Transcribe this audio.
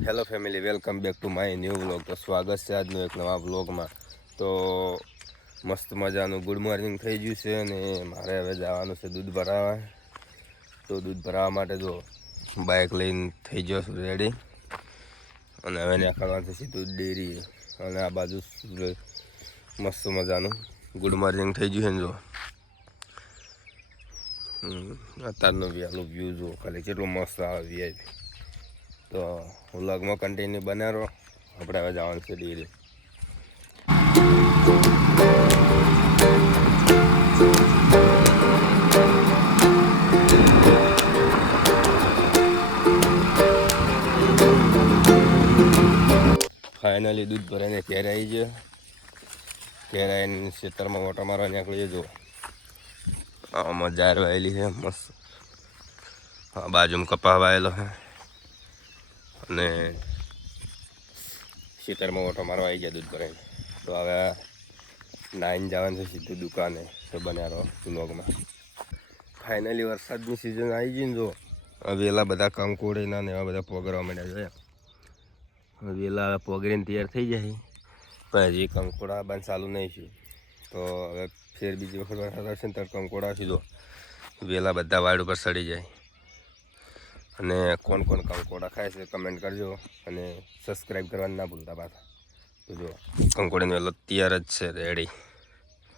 Hello family, welcome back to my new vlog. તો સ્વાગત છે આજનું એક નવા વ્લોગમાં. તો મસ્ત મજાનું ગુડ મોર્નિંગ થઈ ગયું છે અને મારે હવે જવાનું છે દૂધ ભરાવા. તો દૂધ ભરાવા માટે જો બાઇક લઈને થઈ ગયો છું રેડી, અને હવે નીકળવાનું છે સીધું ડેરી. અને આ બાજુ મસ્ત મજાનું ગુડ મોર્નિંગ થઈ ગયું છે ને જો અત્યારનો વહેલું વ્યૂ જુઓ ખાલી કેટલું મસ્ત આવે વીઆઈપી. તો વ્લોગમાં કન્ટિન્યુ બન્યા રહો. આપણે હવે જવાનું છે ડેરી. ફાઇનલી દૂધ ભરાઈને ઘેર આવી ગયો. ઘેર આવીને ખેતરમાં ઓટો મારવા નીકળી જો. આમાં જાર વાયેલી છે મસ્ત. હા, બાજુમાં કપા વાયેલો છે અને ખેતરમાં ઓટો મારવા આવી ગયા દૂધ ભરાઈને. તો હવે નાઈને જવાનું છે સીધું દુકાને. તો બન્યા રહો વ્લોગમાં. ફાઇનલી વરસાદની સિઝન આવી ગઈ ને જો વેલા બધા કંકોડીના ને એવા બધા પોગરવા માંડ્યા છે. વેલા પોગરીને તૈયાર થઈ જાય પણ હજી કંકોડા બંધ ચાલુ નહીં છે. તો હવે ફેર બીજી વખત વરસાદ આવશે ને ત્યારે કંકોડા સીધો વેલા બધા વાડ ઉપર સડી જાય. અને કોણ કોણ કંકોડા ખાય છે કમેન્ટ કરજો અને સબસ્ક્રાઈબ કરવાનું ના ભૂલતા પાછા. તો જો કંકોડીનો વેલો તૈયાર જ છે રેડી.